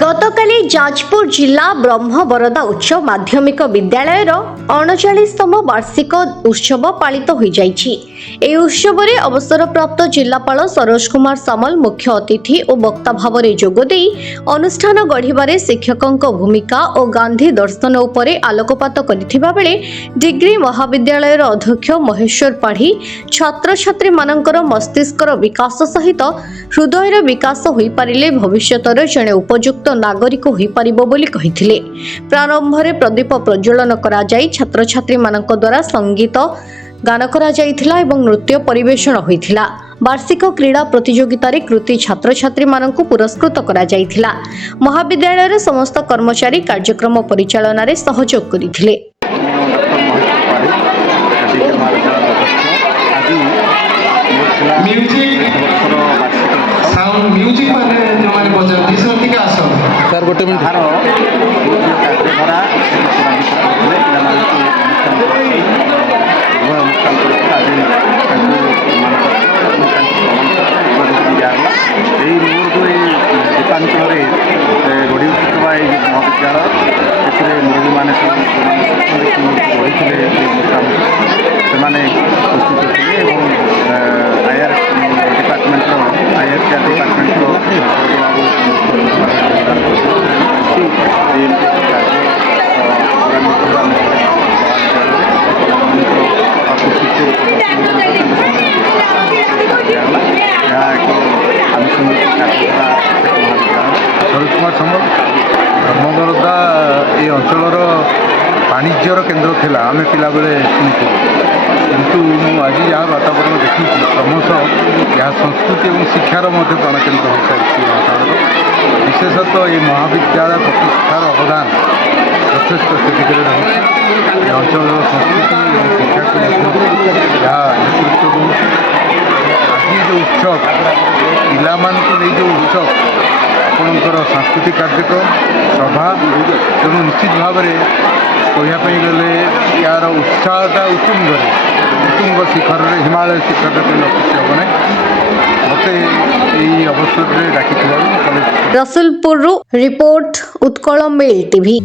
गतकाली जाजपुर जिला ब्रह्मवरदा उच्च माध्यमिक विद्यालय 39तम वार्षिक उत्सव पालित हो जाइछि। ए उत्सव रे अवसरप्राप्त जिलापाल सरोज कुमार सामल मुख्य अतिथि और वक्ता भाव में जोगदे अनुष्ठान गढ़िबारे शिक्षकों भूमिका और गांधी दर्शन उपरे आलोकपात करिथिबा बेले डिग्री महाविद्यालय अध्यक्ष महेश्वर पाढ़ी छात्र छात्री मानकर मस्तिष्कर विकास सहित हृदयर विकास होई पारिले भविष्यतर जणे उपयुक्त नागरिक होई परिबो बोली कहिथिले। प्रारंभ में प्रदीप प्रज्वलन करा जाई छात्र छात्री मानक द्वारा संगीत गान करा जाइथिला एवं नृत्य परिवेषण होइथिला। वार्षिक क्रीड़ा प्रतियोगिता कृति छात्र छात्री मानक पुरस्कृत करा जाइथिला। महाविद्यालय समस्त कर्मचारी कार्यक्रम परिचालन रे सहयोग करिथिले। म्यूजिक माने जमाने बजाती सब ठीक आसो सर गोटे मिनिट हारो भरा दीपांचल गढ़ी उठुवा महाविद्यालय से मुरली मैंने गढ़ी से IR department IR department Saroj Kumar Samal Brahmabarada ये अंचल वाणिज्यर केन्द्र थिला आमे पिला बेले शुणुचु किंतु आज यहाँ वातावरण देखी क्रमश यहाँ संस्कृति और शिक्षार प्राणकेन्द्र हो सारी अंचल विशेषतः ये महाविद्यालय प्रतिष्ठार अवदान यथेष स्थिति रही अंचल संस्कृति और शिक्षा को यहाँ नेतृत्व दूसरी आज जो उत्सव पिला नहीं जो उत्सव आपणकर सांस्कृतिक कार्यक्रम सभा तेणु निश्चित भाव में कहवाई गले यार उत्साहटा उत्तुंग शिखर हिमालय शिखर लक्ष्य हम ना मत अवसर में डाक Rasulpur report Utkal mail TV.